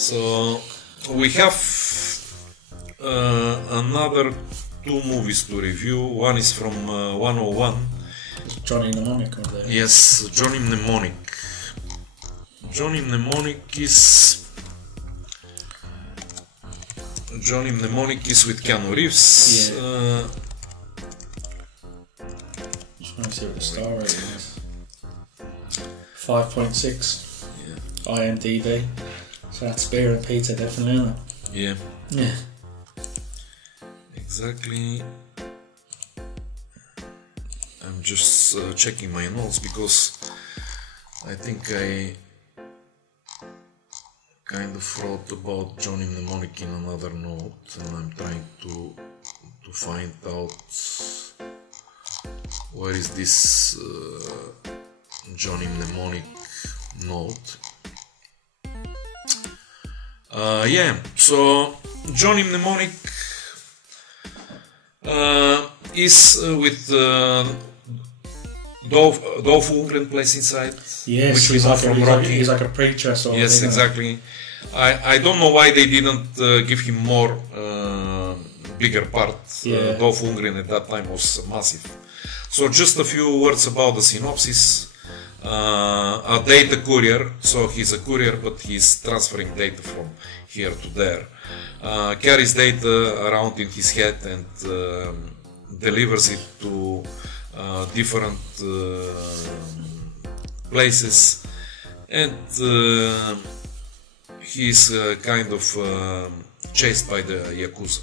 So we have another 2 movies to review. One is from 101. Johnny Mnemonic over there. Yes, Johnny Mnemonic. Johnny Mnemonic is with Keanu Reeves. Yeah. Just want to see what the star rating is. 5.6. Yeah. IMDb. So that's beer and pizza, definitely, isn't it? Yeah. Yeah. Exactly. I'm just checking my notes because I think I kind of wrote about Johnny Mnemonic in another note, and I'm trying to find out where is this Johnny Mnemonic note. Yeah, so Johnny Mnemonic is with Dolph Lundgren plays inside. Yes, which we know from Rocky. He's like a preacher sort of. Yes, exactly. I don't know why they didn't give him more bigger part. Yeah. Dolph Lundgren at that time was massive. So just a few words about the synopsis. A data courier, so he's a courier but he's transferring data from here to there. Carries data around in his head and delivers it to different places, and he's kind of chased by the Yakuza.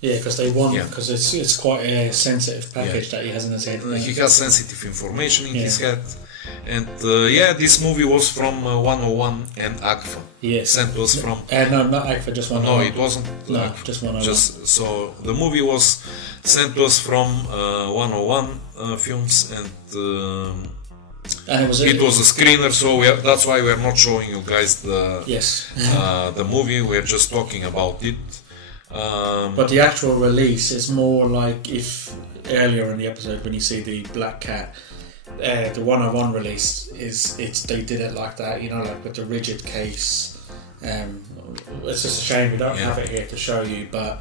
Yeah, because they want, because it's quite a sensitive package that he has in his head. He has sensitive information in his head. And this movie was from 101 and AGFA. Yes. Sent to us from... no, not AGFA, just 101. No, it wasn't. No, just 101. So the movie was sent to us from 101 Films, and it was a screener, so that's why we're not showing you guys the movie. We're just talking about it. But the actual release is more like if earlier in the episode when you see the black cat, the 101 release they did it like that, like with the rigid case. It's just a shame we don't have it here to show you, but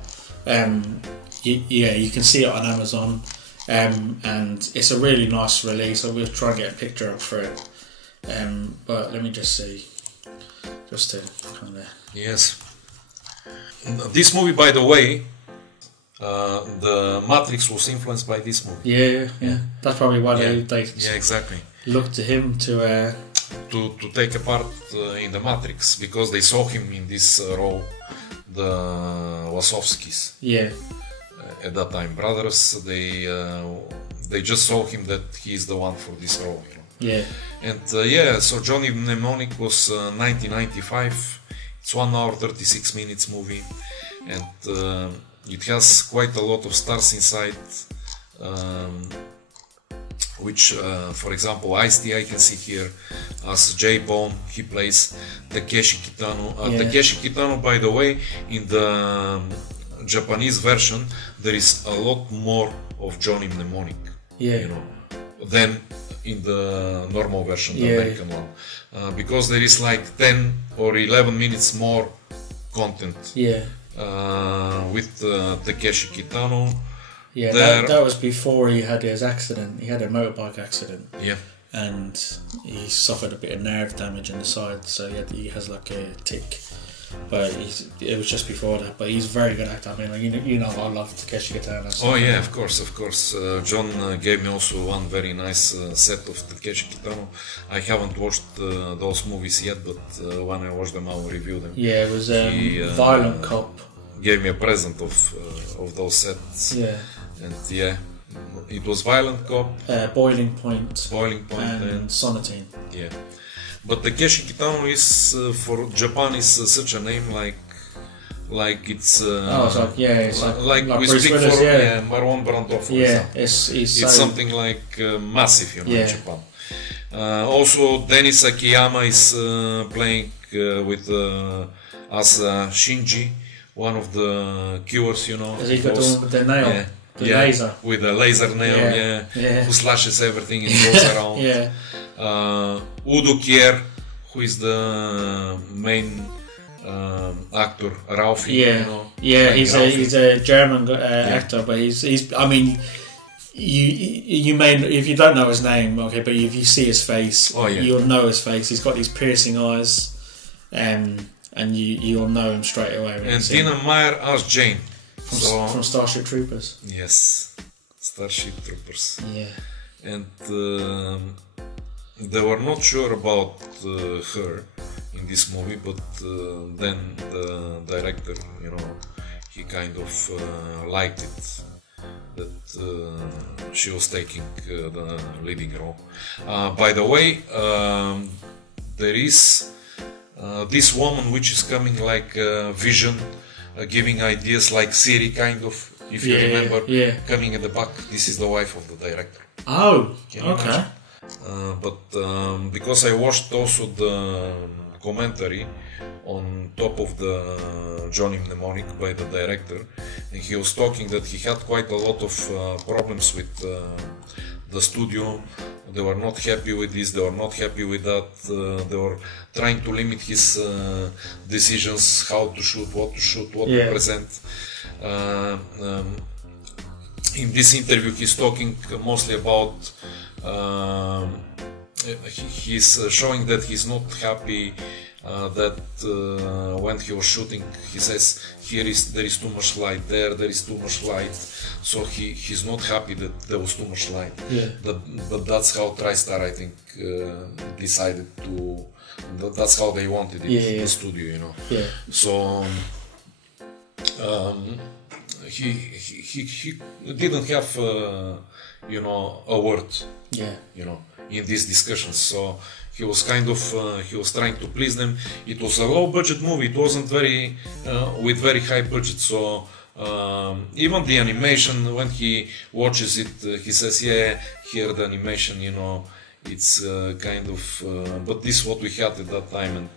you can see it on Amazon, and it's a really nice release. So we'll try and get a picture up for it, but let me just see, just to kind of... Yes. This movie, by the way, the Matrix was influenced by this movie. Yeah. That's probably why they exactly looked to him to take a part in the Matrix, because they saw him in this role, the Wachowskis. Yeah. At that time, brothers. They just saw him that he's the one for this role. Yeah. And so Johnny Mnemonic was 1995. It's 1 hour 36 minutes movie, and it has quite a lot of stars inside, which, for example, Ice-T I can see here as J-Bone. He plays Takeshi Kitano. Takeshi Kitano, by the way, in the Japanese version, there is a lot more of Johnny Mnemonic, than in the normal version, the American one. Because there is like 10 or 11 minutes more content with Takeshi Kitano. Yeah, that was before he had his accident. He had a motorbike accident. Yeah. And he suffered a bit of nerve damage in the side, so he has like a tick. But it was just before that. But he's a very good actor. I mean, I love Takeshi Kitano. So. Oh yeah, of course. John gave me also one very nice set of Takeshi Kitano. I haven't watched those movies yet, but when I watch them, I will review them. Yeah, it was Violent Cop. Gave me a present of those sets. Yeah. And it was Violent Cop, Boiling Point, and Sonatine. Yeah. But Takeshi Kitano is for Japan is such a name like it's like we Bruce speak Willis, for Marwan Brando, for example. It's something like massive, in Japan. Also, Denis Akiyama is playing with as Shinji, one of the Cures, Has he got the one with the nail? The laser. With a laser nail, who slashes everything and goes around. Udo Kier, who is the main actor Ralphie. Yeah, you know, yeah, Ralphie. he's a German actor, but he's. I mean, you may, if you don't know his name, okay, but if you see his face, you'll know his face. He's got these piercing eyes, and you'll know him straight away. And Tina Meyer as Jane from Starship Troopers. Yes, Starship Troopers. Yeah, and they were not sure about her in this movie, but then the director, you know, he kind of liked it, that she was taking the leading role. By the way, there is this woman which is coming like Vision, giving ideas like Siri kind of, if you remember, coming at the back. This is the wife of the director. Oh, can you imagine? But because I watched also the commentary on top of the Johnny Mnemonic by the director, and he was talking that he had quite a lot of problems with the studio. They were not happy with this, they were not happy with that, they were trying to limit his decisions, how to shoot, what to present. In this interview he's talking mostly about he's showing that he's not happy that when he was shooting, he says there is too much light, there is too much light, so he's not happy that there was too much light. But that's how TriStar, I think, decided to, that's how they wanted it in the studio, you know. So he didn't have you know, a word, you know, in these discussions. So he was kind of he was trying to please them. It was a low budget movie, it wasn't very with very high budget, so even the animation, when he watches it, he says, yeah, here the animation, you know, it's kind of but this is what we had at that time, and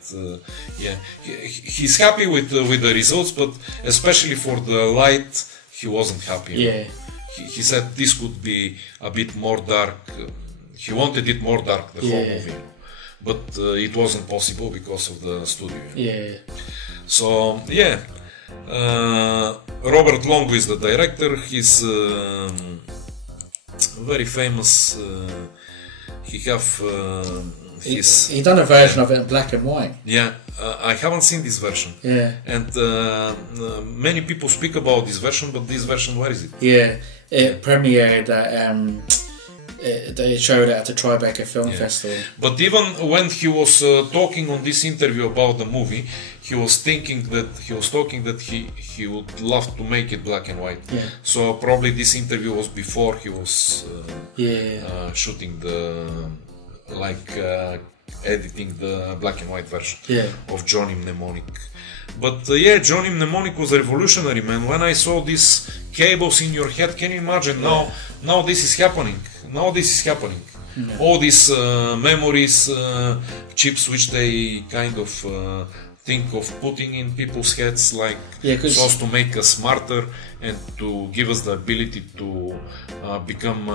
he's happy with the results, but especially for the light he wasn't happy. He said this could be a bit more dark. He wanted it more dark, the whole movie, but it wasn't possible because of the studio. So Robert Longo is the director. He's very famous. He done a version of it in black and white. I haven't seen this version. And many people speak about this version, but this version, where is it? It premiered they showed it at the Tribeca Film Festival. But even when he was talking on this interview about the movie, he was talking that he would love to make it black and white. So probably this interview was before he was shooting the editing the black and white version of Johnny Mnemonic. But Johnny Mnemonic was revolutionary, man. When I saw these cables in your head, can you imagine? Now this is happening. All these memories, chips which they kind of think of putting in people's heads, like so as to make us smarter and to give us the ability to become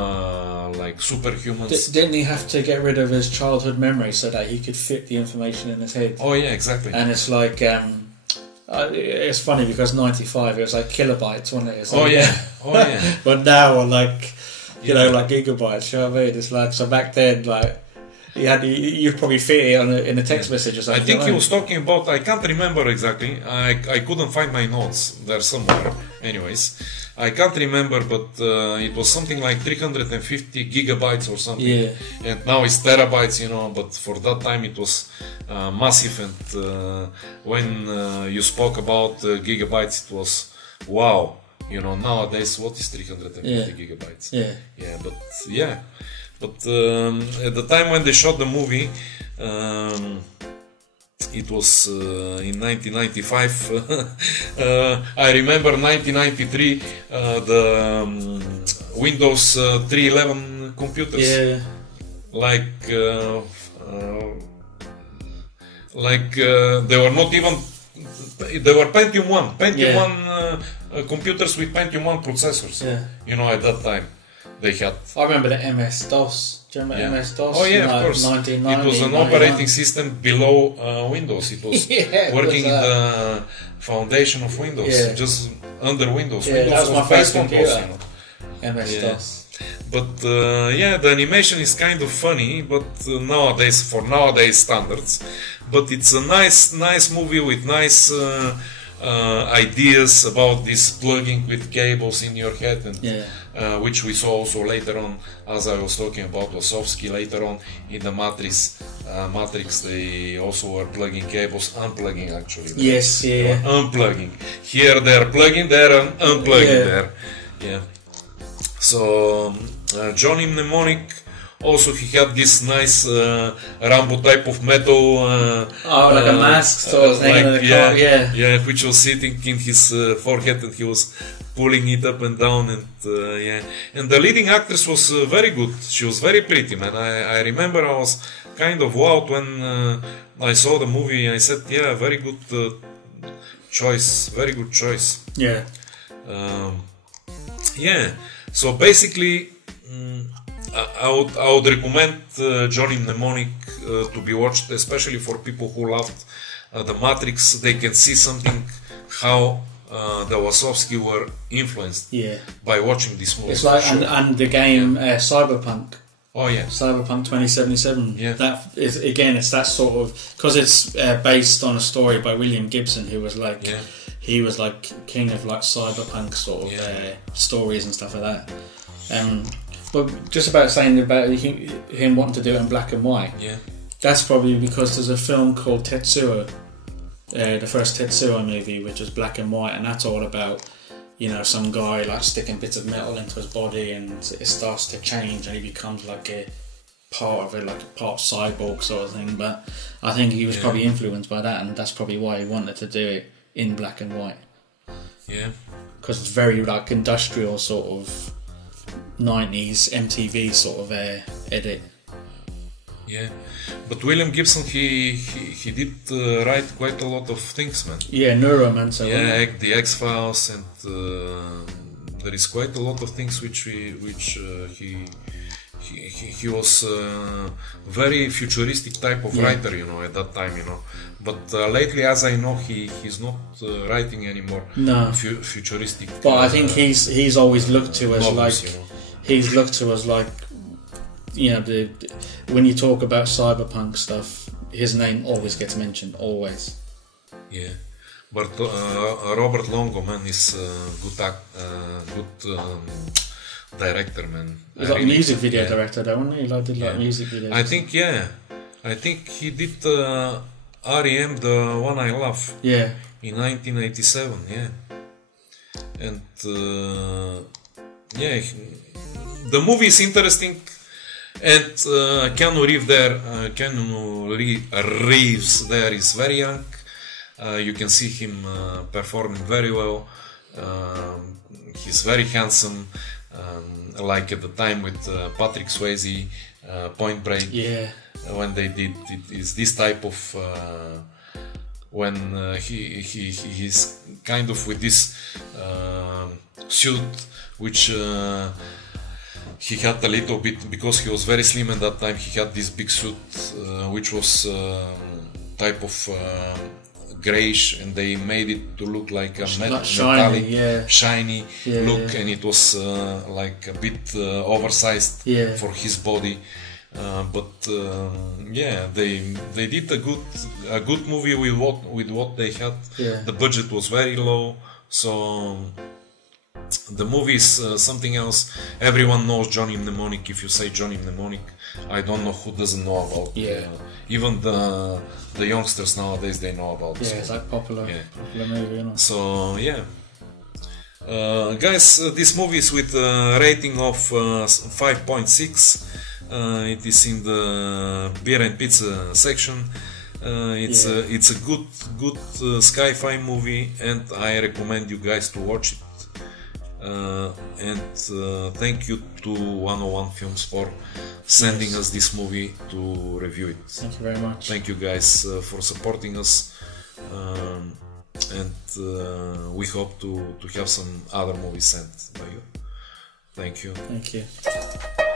like superhumans. Didn't he have to get rid of his childhood memory so that he could fit the information in his head? Oh yeah, exactly. And it's like it's funny because 95 it was like kilobytes, wasn't it? Like, but now like you know, like gigabytes. You know what I mean? It's like, so back then, like you'd probably fit it in a text message or something. I think he was talking about, I can't remember exactly. I couldn't find my notes there somewhere. Anyways, I can't remember, but it was something like 350 gigabytes or something. And now it's terabytes, you know. But for that time it was massive. And when you spoke about gigabytes, it was wow. You know, nowadays what is 350 gigabytes? But at the time when they shot the movie, it was in 1995. I remember 1993, the Windows 3.11 computers. They were not even. They were Pentium 1 computers with Pentium 1 processors. You know, at that time. they had. I remember the MS-DOS. Do you remember MS-DOS? Oh yeah, of course. 1990, It was an operating system below Windows. It was working in the foundation of Windows, just under Windows. Windows that was my first computer. MS-DOS. But the animation is kind of funny, but for nowadays standards. But it's a nice movie with nice ideas about this plugging with cables in your head, and which we saw also later on, as I was talking about Wachowski later on in the Matrix. They also were plugging cables, unplugging actually. Unplugging. Here they're plugging there and unplugging there. Yeah. So Johnny Mnemonic, also he had this nice Rambo type of metal. Like a mask sort of thing in the car, which was sitting in his forehead, and he was pulling it up and down, and and the leading actress was very good. She was very pretty, man. I remember I was kind of wowed when I saw the movie. I said, very good choice, very good choice. So basically, I would recommend Johnny Mnemonic to be watched, especially for people who loved the Matrix. They can see something how the Wachowski were influenced by watching this movie. It's like and the game Cyberpunk. Oh yeah, Cyberpunk 2077. Yeah, that is again. It's that sort of, because it's based on a story by William Gibson, who was like. He was like king of like cyberpunk sort of stories and stuff like that. But just about saying about him wanting to do it in black and white. That's probably because there's a film called Tetsuo, the first Tetsuo movie, which was black and white, and that's all about, some guy like sticking bits of metal into his body, and it starts to change, and he becomes like a part of it, like a part cyborg sort of thing. But I think he was probably influenced by that, and that's probably why he wanted to do it in black and white. Because it's very like industrial sort of 90s MTV sort of edit. But William Gibson, he did write quite a lot of things, man. Neuromancer. The X-Files, and there is quite a lot of things which he was very futuristic type of writer, at that time, But lately, as I know, he's not writing anymore. Futuristic. But I think he's always looked to as novels, he's looked to as like, when you talk about cyberpunk stuff, his name always gets mentioned, always. But Robert Longo, man, is good director, man. He's like music video director, don't he? He did music videos. I think he did R.E.M. The One I Love. In 1987. And the movie is interesting, and Keanu Reeves there is very young. You can see him performing very well. He's very handsome. Like at the time with Patrick Swayze, Point Break, when they did it, is this type of when he's kind of with this suit, which he had a little bit, because he was very slim at that time. He had this big suit which was type of grayish, and they made it to look like a metallic, shiny look, and it was like a bit oversized for his body. But they did a good movie with what they had. The budget was very low, so the movie is something else. Everyone knows Johnny Mnemonic. If you say Johnny Mnemonic, I don't know who doesn't know about. Even the youngsters nowadays, they know about. It's like popular movie. So guys, this movie is with a rating of 5.6. It is in the beer and pizza section. It's a good sci-fi movie, and I recommend you guys to watch it. And thank you to 101 Films for sending us this movie to review it. Thank you very much. Thank you guys for supporting us, and we hope to have some other movies sent by you. Thank you. Thank you.